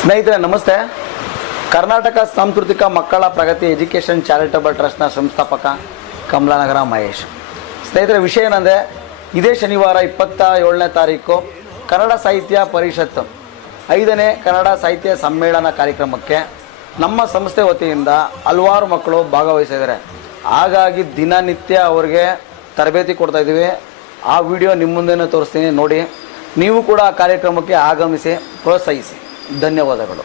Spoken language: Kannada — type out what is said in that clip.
ಸ್ನೇಹಿತರೆ ನಮಸ್ತೆ. ಕರ್ನಾಟಕ ಸಾಂಸ್ಕೃತಿಕ ಮಕ್ಕಳ ಪ್ರಗತಿ ಎಜುಕೇಷನ್ ಚಾರಿಟಬಲ್ ಟ್ರಸ್ಟ್ನ ಸಂಸ್ಥಾಪಕ ಕಮಲಾನಗರ ಮಹೇಶ್. ಸ್ನೇಹಿತರೆ, ವಿಷಯ ಏನಂದರೆ, ಇದೇ ಶನಿವಾರ 27ನೇ ತಾರೀಕು ಕನ್ನಡ ಸಾಹಿತ್ಯ ಪರಿಷತ್ 5ನೇ ಕನ್ನಡ ಸಾಹಿತ್ಯ ಸಮ್ಮೇಳನ ಕಾರ್ಯಕ್ರಮಕ್ಕೆ ನಮ್ಮ ಸಂಸ್ಥೆ ವತಿಯಿಂದ ಹಲವಾರು ಮಕ್ಕಳು ಭಾಗವಹಿಸಿದ್ದಾರೆ. ಹಾಗಾಗಿ ದಿನನಿತ್ಯ ಅವರಿಗೆ ತರಬೇತಿ ಕೊಡ್ತಾಯಿದ್ದೀವಿ. ಆ ವಿಡಿಯೋ ನಿಮ್ಮ ಮುಂದೆನೇ ತೋರಿಸ್ತೀನಿ, ನೋಡಿ. ನೀವು ಕೂಡ ಆ ಕಾರ್ಯಕ್ರಮಕ್ಕೆ ಆಗಮಿಸಿ ಪ್ರೋತ್ಸಾಹಿಸಿ. ಧನ್ಯವಾದಗಳು.